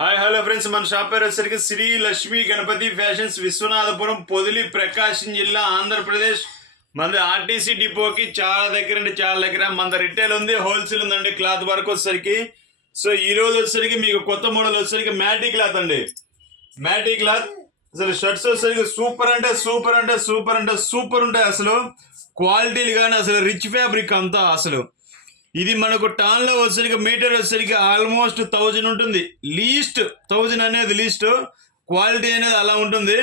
Hi hello friends, మన shop పేరు వచ్చేసరికి శ్రీ లక్ష్మీ గణపతి ఫ్యాషన్స్, విశ్వనాథపురం, పొదిలి, ప్రకాశం జిల్లా, ఆంధ్రప్రదేశ్. మన ఆర్టీసీ డిపోకి చాలా దగ్గర మన రిటైల్ ఉంది, హోల్సేల్ ఉందండి. క్లాత్ వర్క్ వచ్చేసరికి సో ఈ రోజు వచ్చేసరికి మీకు కొత్త మోడల్ వచ్చేసరికి మ్యాటీ క్లాత్ అండి. మ్యాటీ క్లాత్ అసలు షర్ట్స్ వచ్చేసరికి సూపర్ ఉంటాయి. అసలు క్వాలిటీలు కానీ అసలు రిచ్ ఫ్యాబ్రిక్ అంతా. అసలు ఇది మనకు టాన్లో వచ్చేసరికి మీటర్ వచ్చేసరికి ఆల్మోస్ట్ 1000 ఉంటుంది. లీస్ట్ 1000 అనేది లీస్ట్. క్వాలిటీ అనేది అలా ఉంటుంది.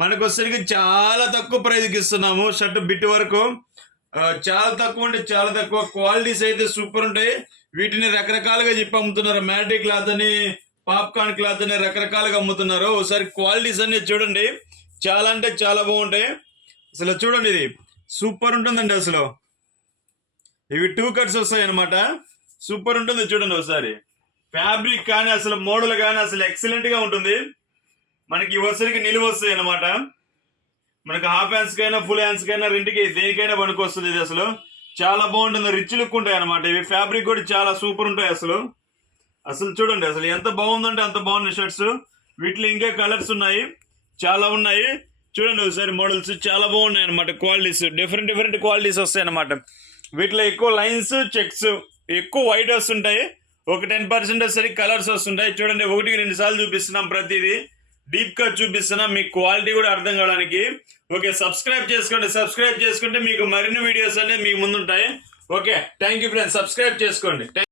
మనకు వచ్చేసరికి చాలా తక్కువ ప్రైజ్కి ఇస్తున్నాము. షర్ట్ బిట్ వరకు చాలా తక్కువ అంటే చాలా తక్కువ. క్వాలిటీస్ అయితే సూపర్ ఉంటాయి. వీటిని రకరకాలుగా చెప్పి అమ్ముతున్నారు. మ్యాటీ క్లాత్ అని, పాప్కార్న్ క్లాత్ అని రకరకాలుగా అమ్ముతున్నారు. ఒకసారి క్వాలిటీస్ అన్ని చూడండి, చాలా అంటే చాలా బాగుంటాయి. అసలు చూడండి, ఇది సూపర్ ఉంటుందండి. అసలు ఇవి 2 కట్స్ వస్తాయి అనమాట. సూపర్ ఉంటుంది చూడండి ఒకసారి. ఫ్యాబ్రిక్ కానీ అసలు మోడల్ కానీ అసలు ఎక్సలెంట్ గా ఉంటుంది. మనకి వచ్చరికి నిలువ వస్తాయి అనమాట. మనకి హాఫ్ హ్యాండ్స్ కైనా ఫుల్ హ్యాండ్స్ కైనా రెండుకి దేనికైనా పనికి వస్తుంది. ఇది అసలు చాలా బాగుంటుంది. రిచ్ లుక్ ఉంటాయి అనమాట. ఇవి ఫ్యాబ్రిక్ కూడా చాలా సూపర్ ఉంటాయి. అసలు చూడండి, అసలు ఎంత బాగుందంటే అంత బాగున్నాయి షర్ట్స్. వీటిలో ఇంకా కలర్స్ ఉన్నాయి, చాలా ఉన్నాయి. చూడండి ఒకసారి మోడల్స్ చాలా బాగున్నాయి అనమాట. క్వాలిటీస్ డిఫరెంట్ క్వాలిటీస్ వస్తాయి అనమాట. వీటిలో ఎక్కువ లైన్స్, చెక్స్, ఎక్కువ వైట్ వస్తుంటాయి. ఒక 10% వచ్చేసరికి కలర్స్ వస్తుంటాయి. చూడండి, 1-2 సార్లు చూపిస్తున్నాం. ప్రతిదీ డీప్ గా చూపిస్తున్నాం, మీకు క్వాలిటీ కూడా అర్థం కావడానికి. ఓకే, సబ్స్క్రైబ్ చేసుకుంటే మీకు మరిన్ని వీడియోస్ అనేవి మీకు ముందుంటాయి. Okay, thank you friends, subscribe చేసుకోండి.